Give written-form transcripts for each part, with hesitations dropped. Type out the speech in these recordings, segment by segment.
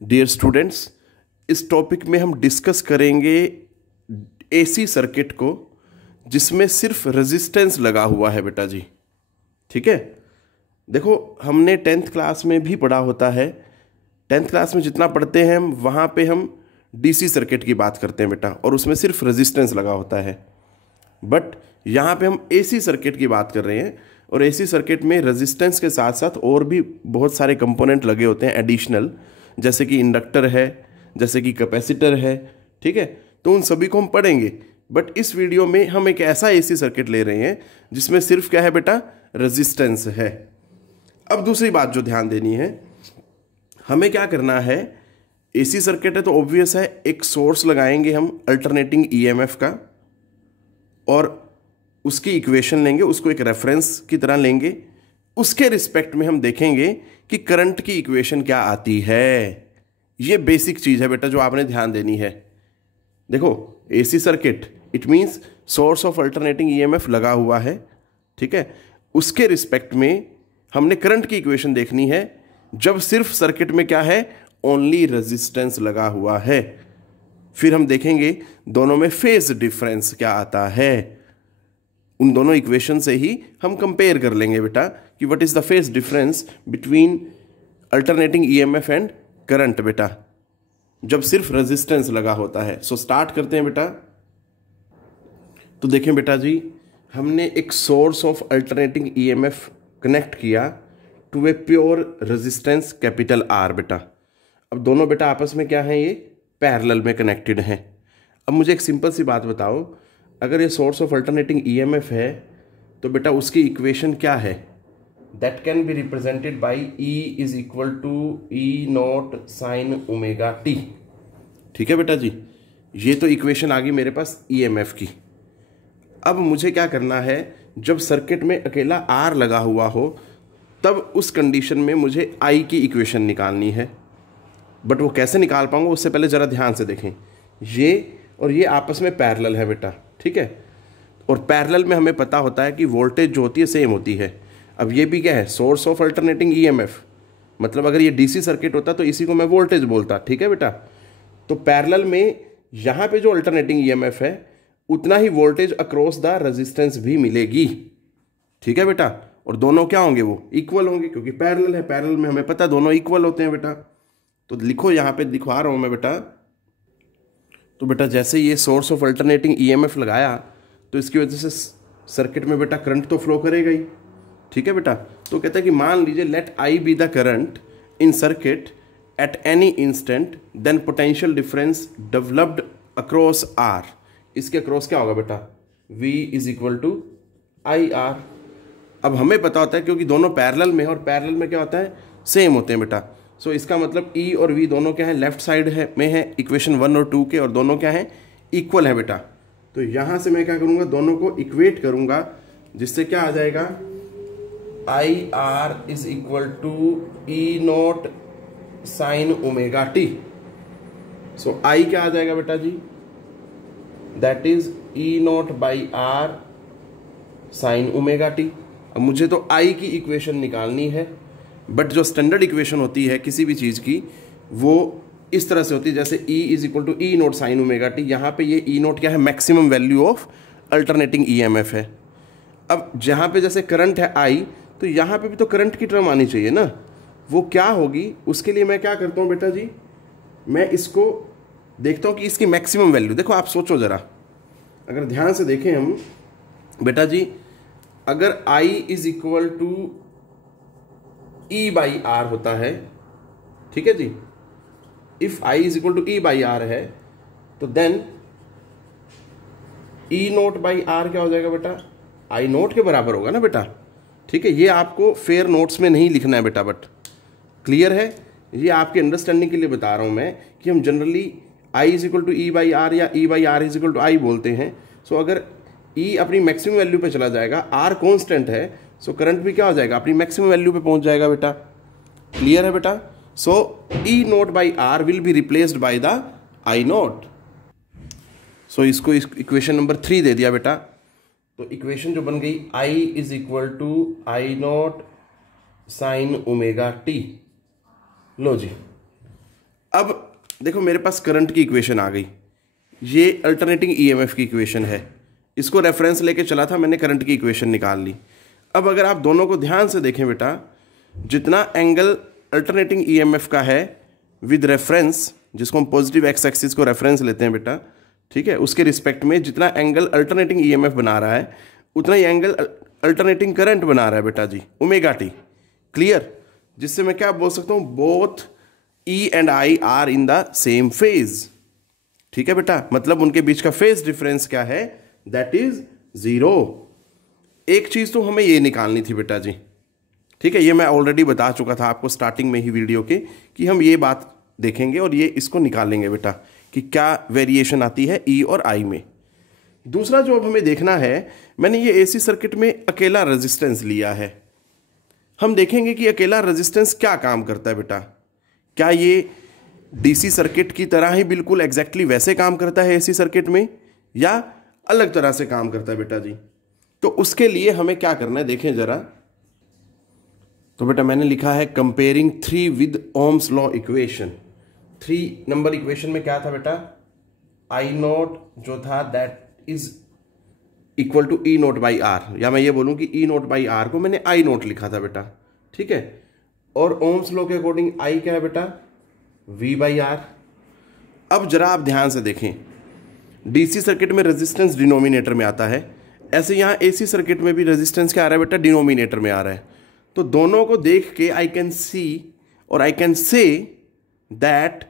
Dear students, इस topic में हम डिस्कस करेंगे एसी सर्किट को जिसमें सिर्फ रेजिस्टेंस लगा हुआ है बेटा जी। ठीक है, देखो हमने टेंथ क्लास में भी पढ़ा होता है। टेंथ क्लास में जितना पढ़ते हैं हम वहाँ पे हम डीसी सर्किट की बात करते हैं बेटा, और उसमें सिर्फ रेजिस्टेंस लगा होता है। बट यहाँ पे हम एसी सर्किट की बात कर रहे हैं, और एसी सर्किट में रेजिस्टेंस के साथ साथ और भी बहुत सारे कंपोनेंट लगे होते हैं एडिशनल, जैसे कि इंडक्टर है, जैसे कि कैपेसिटर है। ठीक है, तो उन सभी को हम पढ़ेंगे। बट इस वीडियो में हम एक ऐसा एसी सर्किट ले रहे हैं जिसमें सिर्फ क्या है बेटा, रेजिस्टेंस है। अब दूसरी बात जो ध्यान देनी है, हमें क्या करना है, एसी सर्किट है तो ऑब्वियस है एक सोर्स लगाएंगे हम अल्टरनेटिंग ईएमएफ का, और उसकी इक्वेशन लेंगे, उसको एक रेफरेंस की तरह लेंगे। उसके रिस्पेक्ट में हम देखेंगे कि करंट की इक्वेशन क्या आती है। ये बेसिक चीज़ है बेटा जो आपने ध्यान देनी है। देखो AC circuit it means source of alternating EMF लगा हुआ है। ठीक है, उसके रिस्पेक्ट में हमने करंट की इक्वेशन देखनी है जब सिर्फ सर्किट में क्या है, ओनली रेजिस्टेंस लगा हुआ है। फिर हम देखेंगे दोनों में फेज डिफरेंस क्या आता है। उन दोनों इक्वेशन से ही हम कंपेयर कर लेंगे बेटा कि what is the phase difference between alternating EMF and current बेटा, जब सिर्फ रेजिस्टेंस लगा होता है। सो स्टार्ट करते हैं बेटा। तो देखें बेटा जी, हमने एक source of alternating EMF connect किया to a pure resistance capital R बेटा। अब दोनों बेटा आपस में क्या है, ये पैरेलल में कनेक्टेड हैं। अब मुझे एक सिंपल सी बात बताओ, अगर ये सोर्स ऑफ अल्टरनेटिंग ईएमएफ है तो बेटा उसकी इक्वेशन क्या है, that can be represented by E is equal to E naught sine omega t. ठीक है बेटा जी, ये तो इक्वेशन आ गई मेरे पास ईएमएफ की। अब मुझे क्या करना है, जब सर्किट में अकेला R लगा हुआ हो तब उस कंडीशन में मुझे I की इक्वेशन निकालनी है। बट वो कैसे निकाल पाऊंगा उससे पहले ज़रा ध्यान से देखें, ये और ये आपस में पैरेलल है बेटा। ठीक है, और पैरेलल में हमें पता होता है कि वोल्टेज जो होती है सेम होती है। अब ये भी क्या है, सोर्स ऑफ अल्टरनेटिंग ईएमएफ, मतलब अगर ये डीसी सर्किट होता तो इसी को मैं वोल्टेज बोलता। ठीक है बेटा, तो पैरेलल में यहाँ पे जो अल्टरनेटिंग ईएमएफ है उतना ही वोल्टेज अक्रॉस द रेजिस्टेंस भी मिलेगी। ठीक है बेटा, और दोनों क्या होंगे, वो इक्वल होंगे क्योंकि पैरेलल है। पैरेलल में हमें पता है दोनों इक्वल होते हैं बेटा। तो लिखो, यहाँ पे दिखवा रहा हूँ मैं बेटा। तो बेटा जैसे ये सोर्स ऑफ अल्टरनेटिंग ईएमएफ लगाया तो इसकी वजह से सर्किट में बेटा करंट तो फ्लो करेगा ही। ठीक है बेटा, तो कहता है कि मान लीजिए let I be the current in circuit at any instant, then potential difference developed across R. इसके अक्रॉस क्या होगा बेटा, V is equal to I R. अब हमें पता होता है क्योंकि दोनों पैरेलल में है, और पैरेलल में क्या होता है, सेम होते हैं बेटा। सो इसका मतलब E और V दोनों क्या है, लेफ्ट साइड है में है इक्वेशन 1 और 2 के, और दोनों क्या है, इक्वल है बेटा। तो यहाँ से मैं क्या करूँगा, दोनों को इक्वेट करूँगा, जिससे क्या आ जाएगा, I R is equal to E naught sine omega t. So I क्या आ जाएगा बेटा जी, that is E naught by R sine omega t. अब मुझे तो आई की इक्वेशन निकालनी है, बट जो स्टैंडर्ड इक्वेशन होती है किसी भी चीज़ की वो इस तरह से होती है, जैसे E is equal to E naught sine omega t. यहाँ पे ये E नॉट क्या है, maximum value of alternating EMF है। अब जहाँ पे जैसे करंट है I, तो यहाँ पे भी तो करंट की टर्म आनी चाहिए ना, वो क्या होगी, उसके लिए मैं क्या करता हूँ बेटा जी, मैं इसको देखता हूँ कि इसकी मैक्सिमम वैल्यू। देखो आप सोचो ज़रा, अगर ध्यान से देखें हम बेटा जी, अगर I is equal to E by R होता है, ठीक है जी, if I is equal to E by R है, तो then E naught by R क्या हो जाएगा बेटा, I नोट के बराबर होगा ना बेटा। ठीक है, ये आपको फेयर नोट्स में नहीं लिखना है बेटा, बट क्लियर है, ये आपके अंडरस्टैंडिंग के लिए बता रहा हूं मैं कि हम generally I is equal to E by R या E by R is equal to I बोलते हैं। सो अगर E अपनी मैक्सिमम वैल्यू पे चला जाएगा, R कांस्टेंट है, सो करंट भी क्या हो जाएगा, अपनी मैक्सिमम वैल्यू पे पहुंच जाएगा बेटा। क्लियर है बेटा, so E naught by R will be replaced by the I naught. So इसको इक्वेशन नंबर 3 दे दिया बेटा। तो इक्वेशन जो बन गई, I is equal to I naught sine omega t. लो जी, अब देखो मेरे पास करंट की इक्वेशन आ गई, ये अल्टरनेटिंग ईएमएफ की इक्वेशन है, इसको रेफरेंस लेके चला था मैंने, करंट की इक्वेशन निकाल ली। अब अगर आप दोनों को ध्यान से देखें बेटा, जितना एंगल अल्टरनेटिंग ईएमएफ का है विद रेफरेंस, जिसको हम पॉजिटिव एक्स एक्सिस को रेफरेंस लेते हैं बेटा, ठीक है, उसके रिस्पेक्ट में जितना एंगल अल्टरनेटिंग ईएमएफ बना रहा है उतना ही एंगल अल्टरनेटिंग करंट बना रहा है बेटा जी, ओमेगा टी। क्लियर? जिससे मैं क्या बोल सकता हूँ, both E and I are in the same phase. ठीक है बेटा, मतलब उनके बीच का फेज डिफरेंस क्या है, दैट इज 0। एक चीज तो हमें ये निकालनी थी बेटा जी, ठीक है, ये मैं ऑलरेडी बता चुका था आपको स्टार्टिंग में ही वीडियो के, कि हम ये बात देखेंगे और ये इसको निकालेंगे बेटा कि क्या वेरिएशन आती है ई और आई में। दूसरा जो अब हमें देखना है, मैंने ये एसी सर्किट में अकेला रेजिस्टेंस लिया है। हम देखेंगे कि अकेला रेजिस्टेंस क्या काम करता है बेटा। क्या ये डीसी सर्किट की तरह ही बिल्कुल एग्जैक्टली वैसे काम करता है एसी सर्किट में, या अलग तरह से काम करता है बेटा जी। तो उसके लिए हमें क्या करना है, देखें जरा। तो बेटा मैंने लिखा है comparing 3 with Ohm's law equation. 3 number equation में क्या था बेटा, आई नोट जो था that is equal to E naught by R, या मैं ये बोलूं कि ई नोट बाई आर को मैंने आई नोट लिखा था बेटा, ठीक है। और ओम्स लॉ के अकॉर्डिंग आई क्या है बेटा, वी बाई आर। अब जरा आप ध्यान से देखें, डीसी सर्किट में रेजिस्टेंस डिनोमिनेटर में आता है, ऐसे यहाँ एसी सर्किट में भी रेजिस्टेंस क्या आ रहा है बेटा, डिनोमिनेटर में आ रहा है। तो दोनों को देख के आई कैन सी और I can say that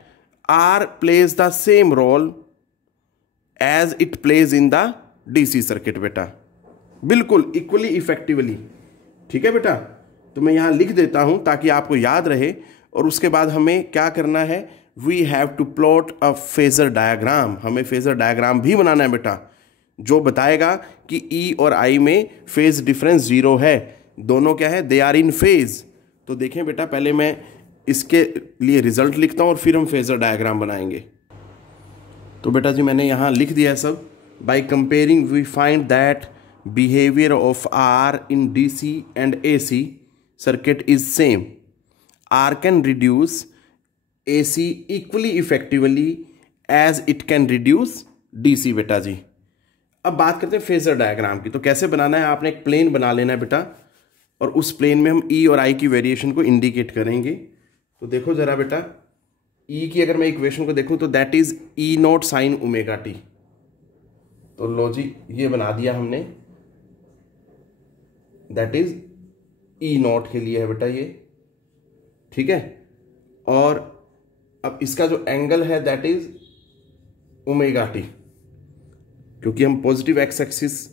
R plays the same role as it plays in the DC circuit बेटा, बिल्कुल इक्वली इफेक्टिवली। ठीक है बेटा, तो मैं यहां लिख देता हूं ताकि आपको याद रहे। और उसके बाद हमें क्या करना है, we have to plot a phasor diagram. हमें फेजर डायग्राम भी बनाना है बेटा, जो बताएगा कि ई और आई में फेज डिफरेंस 0 है, दोनों क्या है, दे आर इन फेज। तो देखें बेटा, पहले मैं इसके लिए रिजल्ट लिखता हूं और फिर हम फेजर डायग्राम बनाएंगे। तो बेटा जी मैंने यहां लिख दिया है सब। By comparing we find that behaviour of R in DC and AC circuit is same. R can reduce AC equally effectively as it can reduce DC बेटा जी। अब बात करते हैं फेजर डायग्राम की। तो कैसे बनाना है, आपने एक प्लेन बना लेना है बेटा, और उस प्लेन में हम ई और आई की वेरिएशन को इंडिकेट करेंगे। तो देखो जरा बेटा, ई की अगर मैं इक्वेशन को देखूं तो that is E naught sine omega T. तो लो जी, ये बना दिया हमने, दैट इज ई नॉट के लिए है बेटा ये, ठीक है। और अब इसका जो एंगल है दैट इज ओमेगा टी, क्योंकि हम पॉजिटिव एक्स एक्सिस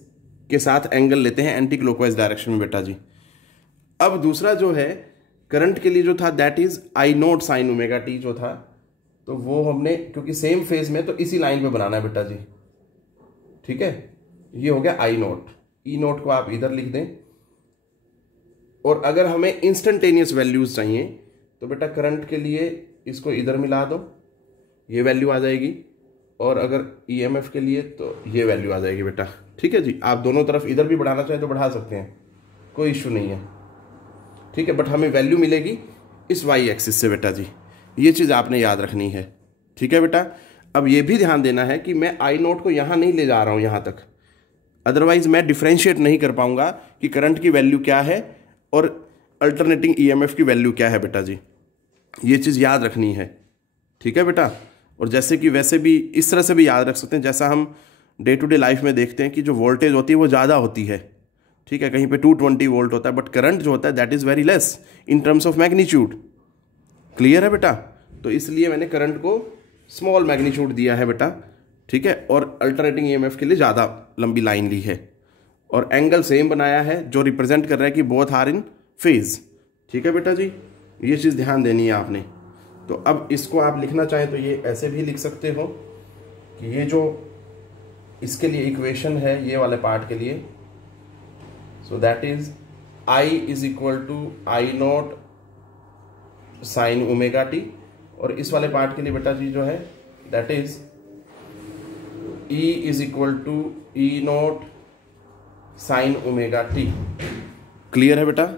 के साथ एंगल लेते हैं एंटी क्लॉकवाइज डायरेक्शन में बेटा जी। अब दूसरा जो है करंट के लिए जो था that is I naught sine omega T जो था, तो वो हमने क्योंकि सेम फेज में तो इसी लाइन पे बनाना है बेटा जी, ठीक है। ये हो गया आई नोट, ई नोट को आप इधर लिख दें। और अगर हमें इंस्टेंटेनियस वैल्यूज चाहिए तो बेटा करंट के लिए इसको इधर मिला दो, ये वैल्यू आ जाएगी। और अगर ईएमएफ के लिए तो ये वैल्यू आ जाएगी बेटा, ठीक है जी। आप दोनों तरफ इधर भी बढ़ाना चाहें तो बढ़ा सकते हैं, कोई इश्यू नहीं है, ठीक है। बट हमें वैल्यू मिलेगी इस वाई एक्सिस से बेटा जी, ये चीज़ आपने याद रखनी है, ठीक है बेटा। अब ये भी ध्यान देना है कि मैं आई नोट को यहाँ नहीं ले जा रहा हूँ यहाँ तक, अदरवाइज मैं डिफ्रेंशिएट नहीं कर पाऊंगा कि करंट की वैल्यू क्या है और अल्टरनेटिंग ईएमएफ की वैल्यू क्या है बेटा जी, ये चीज़ याद रखनी है, ठीक है बेटा। और जैसे कि वैसे भी इस तरह से भी याद रख सकते हैं, जैसा हम डे टू डे लाइफ में देखते हैं कि जो वोल्टेज होती है वो ज़्यादा होती है, ठीक है, कहीं पे 220 वोल्ट होता है, बट करंट जो होता है that is very less in terms of magnitude. Clear है बेटा, तो इसलिए मैंने करंट को स्मॉल मैग्नीट्यूड दिया है बेटा, ठीक है। और अल्टरनेटिंग ईएमएफ के लिए ज़्यादा लंबी लाइन ली है, और एंगल सेम बनाया है जो रिप्रेजेंट कर रहा है कि बोथ आर इन फेज, ठीक है बेटा जी। ये चीज़ ध्यान देनी है आपने। तो अब इसको आप लिखना चाहें तो ये ऐसे भी लिख सकते हो कि ये जो इसके लिए इक्वेशन है ये वाले पार्ट के लिए, so that is I is equal to I naught sine omega t. और इस वाले पार्ट के लिए बेटा जी जो है that is E is equal to E naught sine omega t. Clear है बेटा,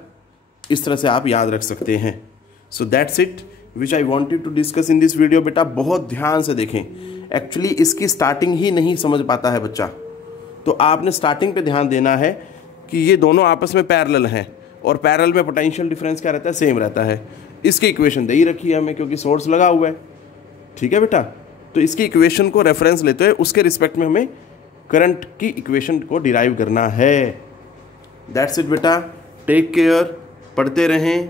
इस तरह से आप याद रख सकते हैं। So that's it, which I wanted to discuss in this video. बेटा बहुत ध्यान से देखें, एक्चुअली इसकी स्टार्टिंग ही नहीं समझ पाता है बच्चा, तो आपने स्टार्टिंग पे ध्यान देना है कि ये दोनों आपस में पैरेलल हैं, और पैरेलल में पोटेंशियल डिफरेंस क्या रहता है, सेम रहता है। इसकी इक्वेशन दे ही रखी है हमें क्योंकि सोर्स लगा हुआ है, ठीक है बेटा। तो इसकी इक्वेशन को रेफरेंस लेते हुए उसके रिस्पेक्ट में हमें करंट की इक्वेशन को डिराइव करना है। दैट्स इट बेटा, टेक केयर, पढ़ते रहें।